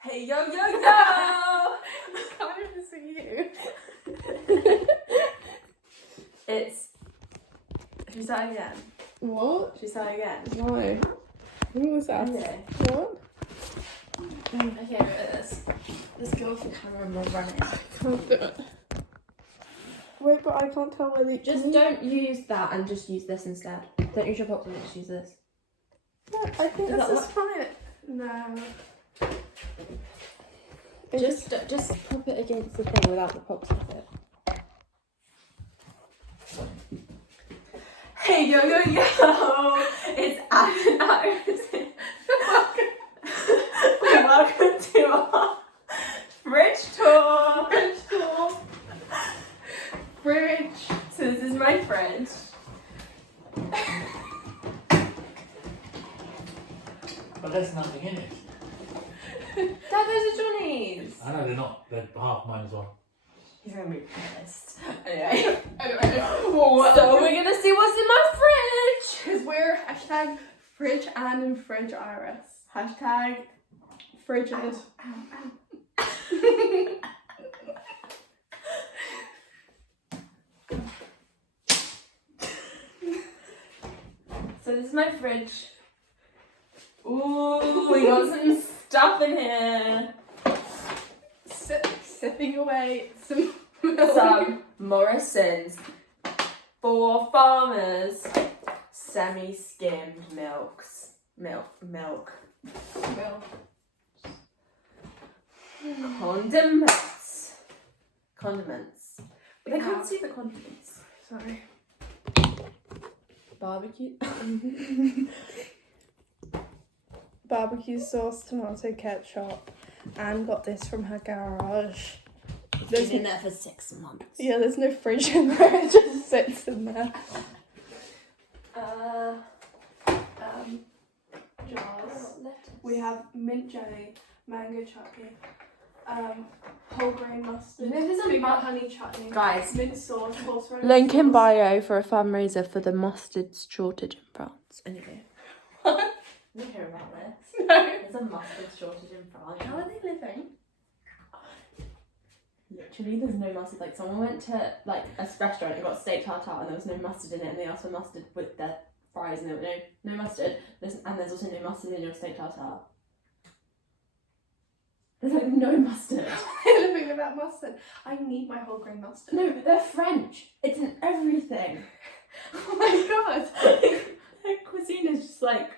Hey yo yo yo! Can't even see you. It's. Should we start again? What? Should we start again? Why? Who was that? Okay. What? Okay, look at this. Let's go off the camera and we'll run it. Can't do it. Wait, but I can't tell whether Just don't use that and just use this instead. Don't use your popcorn, just use this. No, I think Is this that is fine. No. Just pop it against the thing without the pops with it. Hey yo yo yo! It's Adam and Iris. Welcome to our fridge tour. Fridge. So this is my fridge. But there's nothing in it. Dad, those are Johnny's. I know they're not. They're half mine as well. He's gonna be pissed. Anyway. Anyway. So we're gonna see what's in my fridge. Because we're hashtag fridge and in fridge Iris. Hashtag fridges. So this is my fridge. Ooh, we got some stuff in here. Sipping away some Some Morrison's 4 Farmers semi-skimmed milks. Milk. milk. Condiments. But they can't see the condiments. Sorry. Barbecue. Barbecue sauce, tomato ketchup, and got this from her garage. Been in there for 6 months. Yeah, there's no fridge in there, it just sits in there. Jars. We have mint jelly, mango chutney, whole grain mustard, You know there's a big mu- honey chutney, Guys, mint sauce, horseradish link in sauce. bio for a fundraiser for the mustard shortage in France. Anyway. What? You hear about this? No. There's a mustard shortage in France. How are they living? Literally, there's no mustard. Like, someone went to like a restaurant and got steak tartare and there was no mustard in it, and they asked for mustard with their fries, and they went, no mustard. And there's also no mustard in your steak tartare. There's like no mustard. They're living without mustard. I need my whole grain mustard. No, but they're French. It's in everything. Oh my god. Their cuisine is just like.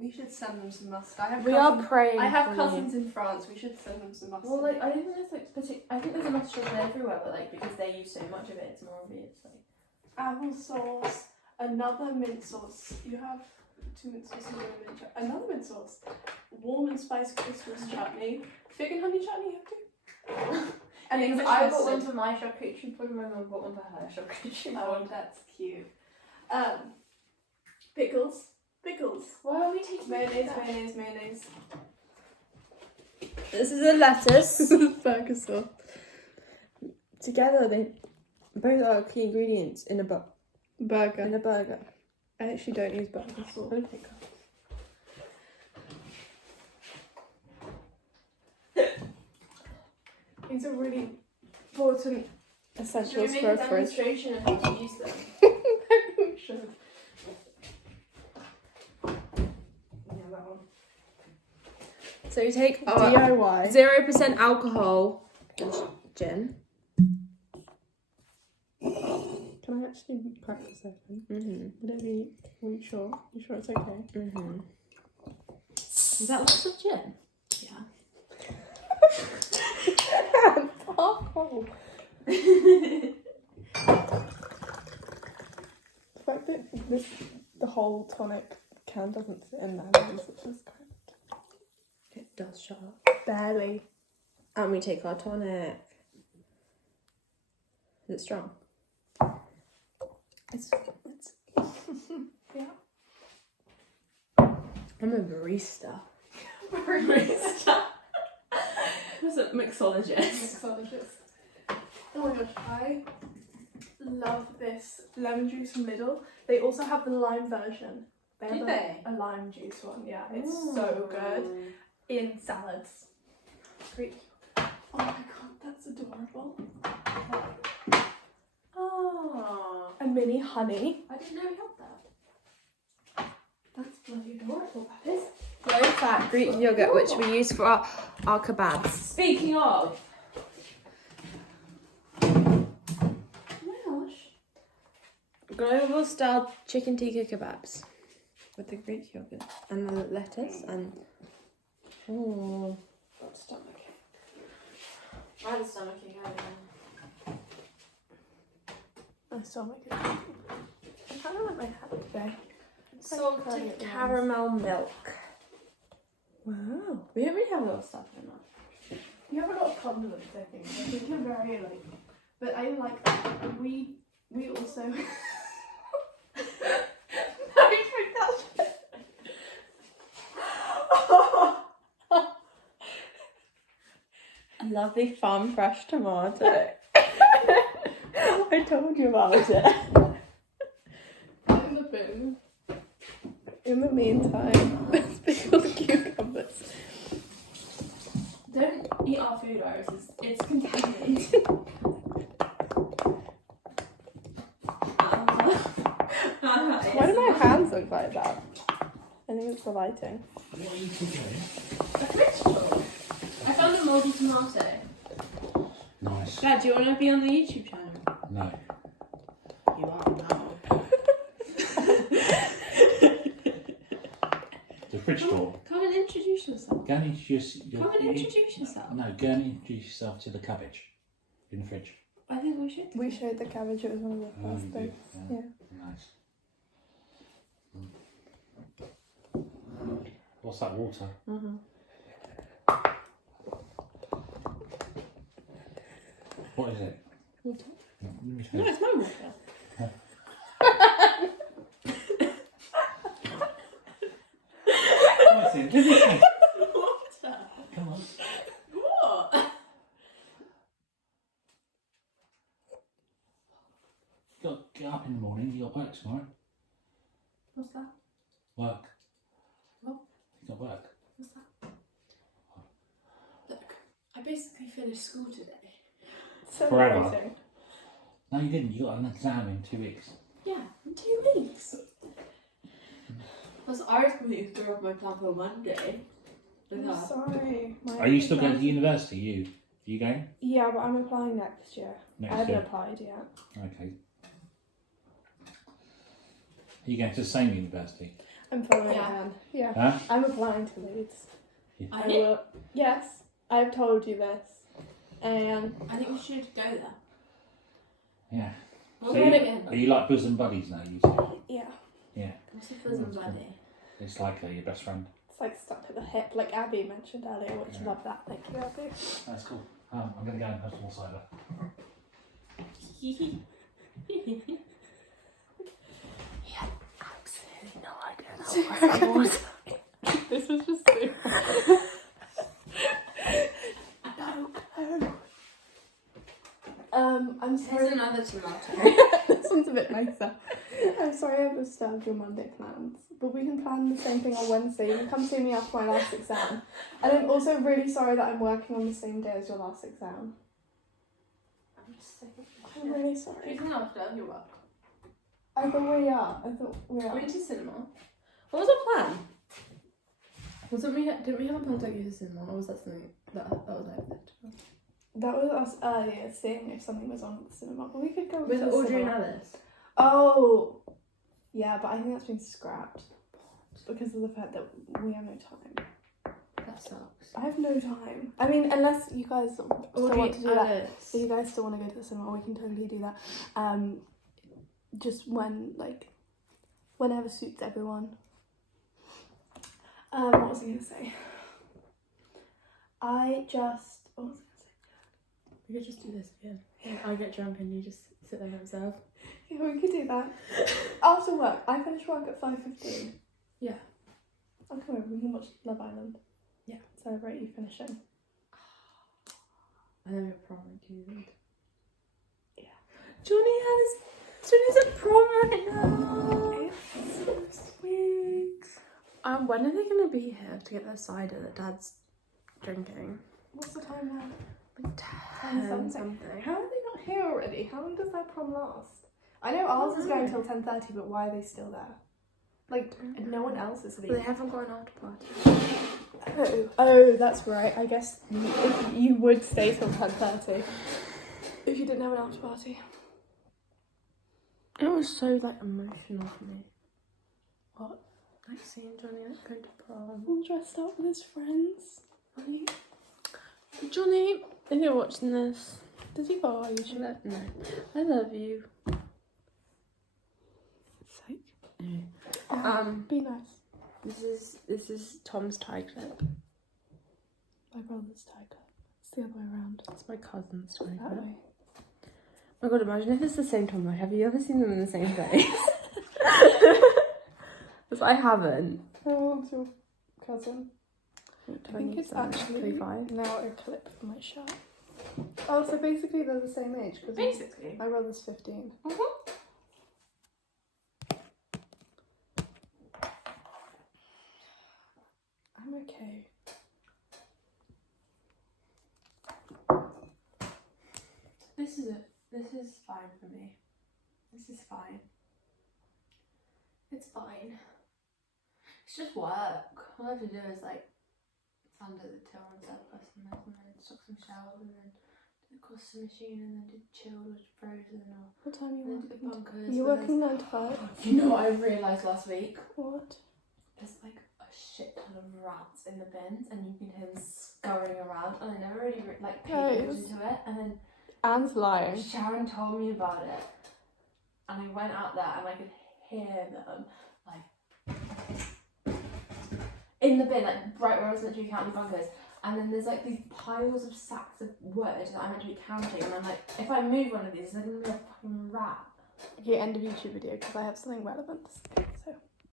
We should send them some mustard. I have We cousins- are praying. I have for cousins in France. We should send them some mustard. Well, like I don't think there's like I think there's a mustard everywhere, but like because they use so much of it, it's more obvious. Like applesauce, another mint sauce. You have 2 mint sauces and a mint chutney. Another mint sauce. Warm and spiced Christmas chutney. Fig and honey chutney, you have 2. And English I got mustard. one for my charcuterie board, my mum got one for her charcuterie Oh, board. that's cute. Pickles. Pickles. Why are we taking Mayonnaise. This is a lettuce. Burger sauce. Together, they both are key ingredients in a Burger. in a burger. I actually don't use burger sauce. These are really important essentials for a fridge. demonstration of how to use them? We should. Yeah, that one. So you take DIY. 0% alcohol gin. Can I actually crack this open? Would it be? Are you sure? You sure it's okay? Is that lots of gin? Yeah. Alcohol. The fact that the whole tonic can doesn't fit in there means it's just correct. It does, shut up. Barely. And we take our tonic. Is it strong? It's yeah. I'm a barista. Barista. What's a mixologist? Mixologist. Oh my gosh, I love this lemon juice from Lidl. They also have the lime version. Do they? A lime juice one, yeah. It's so good. in salads. Greek. Oh my god, that's adorable. Oh, A mini honey. I didn't know we had that. That's bloody adorable, that is. Low fat Greek yogurt, which we use for our kebabs. Speaking of. Oh my gosh. Global style chicken tikka kebabs with the Greek yogurt and the lettuce and Stomach. I had a stomachache earlier. my stomach is. I kind of like my hat today. Salted caramel milk. Wow. We don't really have a lot of stuff in that. You have a lot of condiments, I think. I think you're very like, but I like that. We also. No, you drink that shit. A lovely farm fresh tomato. I told you about it. In the bin. In the meantime, let's pickle the cucumbers. Don't eat our food, Iris. It's contaminated. Why do my hands look like that? I think it's the lighting. What are you cooking? A vegetable. I found a mouldy tomato. Nice. Dad, do you want to be on the YouTube channel? No. You are now. The fridge door. Come and introduce yourself. Go and introduce Come and introduce yourself. No, go and introduce yourself to the cabbage in the fridge. I think we should. We showed the cabbage, it was one of the Oh, first you things. did, Yeah. Nice. What's that, water? Mm-hmm. What is it? Water? Let me No, taste. it's my water. What's it? Give me a taste. Water. Come on. What? Get up in the morning, you got work tomorrow. What's that? Work. What? You got work. What's that? Look, I basically finished school today. Forever. Celebrating. No, you didn't. You got an exam in 2 weeks. Yeah, in 2 weeks. Plus, I was completely threw off my plan for Monday. With I'm her. sorry. Are you still going to university? You going? Yeah, but I'm applying next year. Next I haven't year. applied yet. Okay. Are you going to the same university? I'm following Yeah. Anne. Yeah. Huh? I'm applying to Leeds. I I think, will. Yes, I've told you this. And I think we should go there. Yeah. We'll So go you- again. Are you like bosom buddies now, you two? yeah, Yeah. What's a bosom buddy? It's like your best friend. it's like stuck at the hip, like Abby mentioned earlier, which Yeah. love that. Thank you, Abby. That's cool. I'm going to go and have some more cider. Absolutely no idea how works. This was just so. No. I'm Here's sorry. another tomato. This one's a bit nicer. I'm sorry I've disturbed your Monday plans, but we can plan the same thing on Wednesday. You can come see me after my last exam. And I'm also really sorry that I'm working on the same day as your last exam. I'm just sick of this I'm shit. really sorry. Who's after your work? I thought we are. I thought we We are. went to cinema. What was our plan? Wasn't we? Didn't we have a plan to go to the cinema, or was that something that was over? That was us earlier seeing if something was on at the cinema. But we could go With to the Audrey and cinema. Alice. Oh, yeah, but I think that's been scrapped because of the fact that we have no time. That sucks. I have no time. I mean, unless you guys still want to do that. Alice. If you guys still want to go to the cinema, we can totally do that. Just whenever suits everyone. What was I going to say? What was I going to say? We could just do this again. I get drunk and you just sit there and observe. Yeah, we could do that. After work. I finish work at 5:15. Yeah. I'll come over. We can watch Love Island. Yeah. Celebrate you finishing. I know we're prom included. Yeah. Johnny's at prom right now. It's so sweet. When are they gonna be here to get their cider that Dad's drinking? What's the time now? Like 10 something. How are they not here already? How long does their prom last? I know ours is going till 10:30, but why are they still there? Like, no one else is leaving. They haven't got an after party. Oh, that's right. I guess you would stay till 10:30 if you didn't have an after party. It was so like emotional for me. What? Like seeing Johnny like go to prom. All dressed up with his friends. Johnny, if you're watching this, Does he follow our YouTube? no, I love you. Sake. Be Be nice. This is Tom's tie clip. My brother's tie clip. It's the other way around. It's my cousin's tie That clip. way. Oh my god, imagine if it's the same Tom. Like, have you ever seen them in the same place? Because I haven't. How old's your cousin? I think it's 27, actually 25. now a clip of my shirt. Oh, so basically they're the same age. Cause Basically. my brother's 15. I'm okay. This is it. This is fine for me. This is fine. It's fine. It's just work. All I have to do is like under the till and surplus and then stock some shelves and then do the costume machine and then do chilled or frozen or What time are you and then do the working? bunkers. Are you and working 9 to 5? You know what I realised last week? What? There's like a shit ton of rats in the bins and you can hear them scurrying around and I never really like paid attention to it and then Anne's lying. Sharon told me about it and I went out there and I could hear them like in the bin, like right where I was meant to be counting bunkers, and then there's like these piles of sacks of wood that I'm meant to be counting and I'm like, if I move one of these there's gonna be a fucking rat. Okay, end of YouTube video because I have something relevant to say. So.